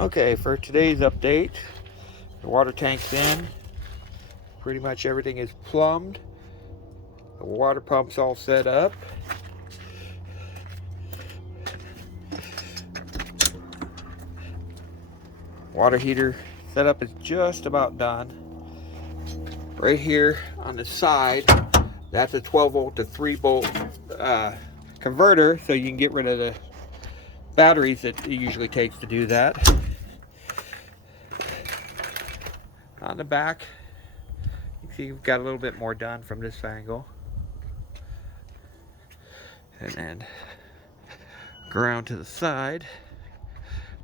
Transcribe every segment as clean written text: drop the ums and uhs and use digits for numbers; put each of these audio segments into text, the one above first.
Okay, for today's update, the water tank's in. Pretty much everything is plumbed. The water pump's all set up. Water heater setup is just about done. Right here on the side, that's a 12 volt to 3 volt converter, so you can get rid of the batteries that it usually takes to do that. On the back, you can see you've got a little bit more done from this angle. And then go around to the side.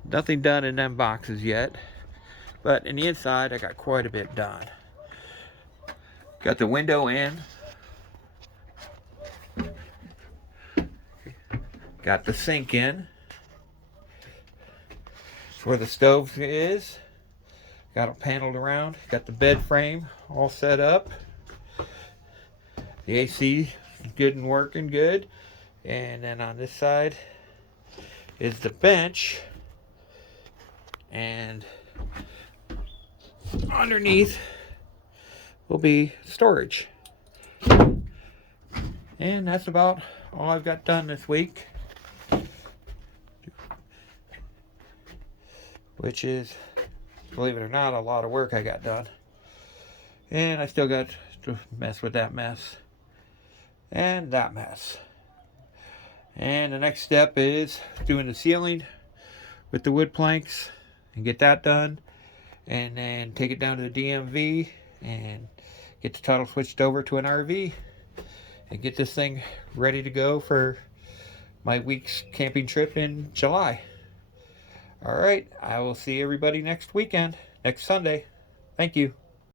Nothing done in them boxes yet, but in the inside I got quite a bit done. Got the window in. Got the sink in. That's where the stove is. Got it paneled around. Got the bed frame all set up. The AC is good and working good. And then on this side is the bench. And underneath will be storage. And that's about all I've got done this week, which is, believe it or not, a lot of work I got done. And I still got to mess with that mess and that mess. And the next step is doing the ceiling with the wood planks and get that done, and then take it down to the DMV and get the title switched over to an RV and get this thing ready to go for my week's camping trip in July. All right, I will see everybody next weekend, next Sunday. Thank you.